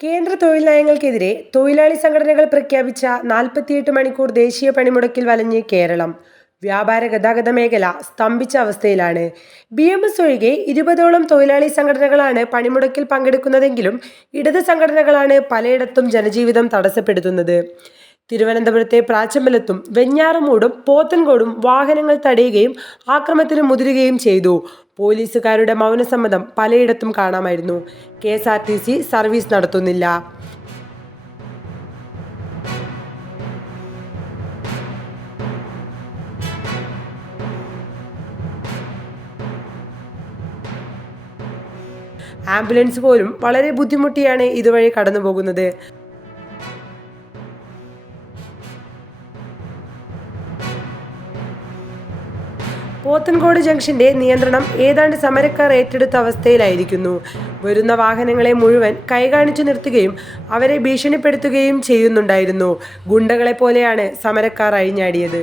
കേന്ദ്ര തൊഴിൽ നയങ്ങൾക്കെതിരെ തൊഴിലാളി സംഘടനകൾ പ്രഖ്യാപിച്ച 48 മണിക്കൂർ ദേശീയ പണിമുടക്കിൽ വലഞ്ഞ് കേരളം. വ്യാപാര ഗതാഗത മേഖല സ്തംഭിച്ച അവസ്ഥയിലാണ്. BMS ഒഴികെ 20ഓളം തൊഴിലാളി സംഘടനകളാണ് പണിമുടക്കിൽ പങ്കെടുക്കുന്നതെങ്കിലും ഇടത് സംഘടനകളാണ് പലയിടത്തും ജനജീവിതം തടസ്സപ്പെടുത്തുന്നത്. തിരുവനന്തപുരത്തെ പ്രാച്ചമ്പലത്തും വെഞ്ഞാറമൂടും പോത്തൻകോടും വാഹനങ്ങൾ തടയുകയും ആക്രമണത്തിന് മുതിരുകയും ചെയ്തു. പോലീസുകാരുടെ മൗനസമ്മതം പലയിടത്തും കാണാമായിരുന്നു. KSRTC സർവീസ് നടത്തുന്നില്ല. ആംബുലൻസ് പോലും വളരെ ബുദ്ധിമുട്ടിയാണ് ഇതുവഴി കടന്നു പോകുന്നത്. പോത്തൻകോട് ജംഗ്ഷന്റെ നിയന്ത്രണം ഏതാണ്ട് സമരക്കാർ ഏറ്റെടുത്ത അവസ്ഥയിലായിരിക്കുന്നു. വരുന്ന വാഹനങ്ങളെ മുഴുവൻ കൈകാണിച്ചു നിർത്തുകയും അവരെ ഭീഷണിപ്പെടുത്തുകയും ചെയ്യുന്നുണ്ടായിരുന്നു. ഗുണ്ടകളെ പോലെയാണ് സമരക്കാർ അഴിഞ്ഞാടിയത്.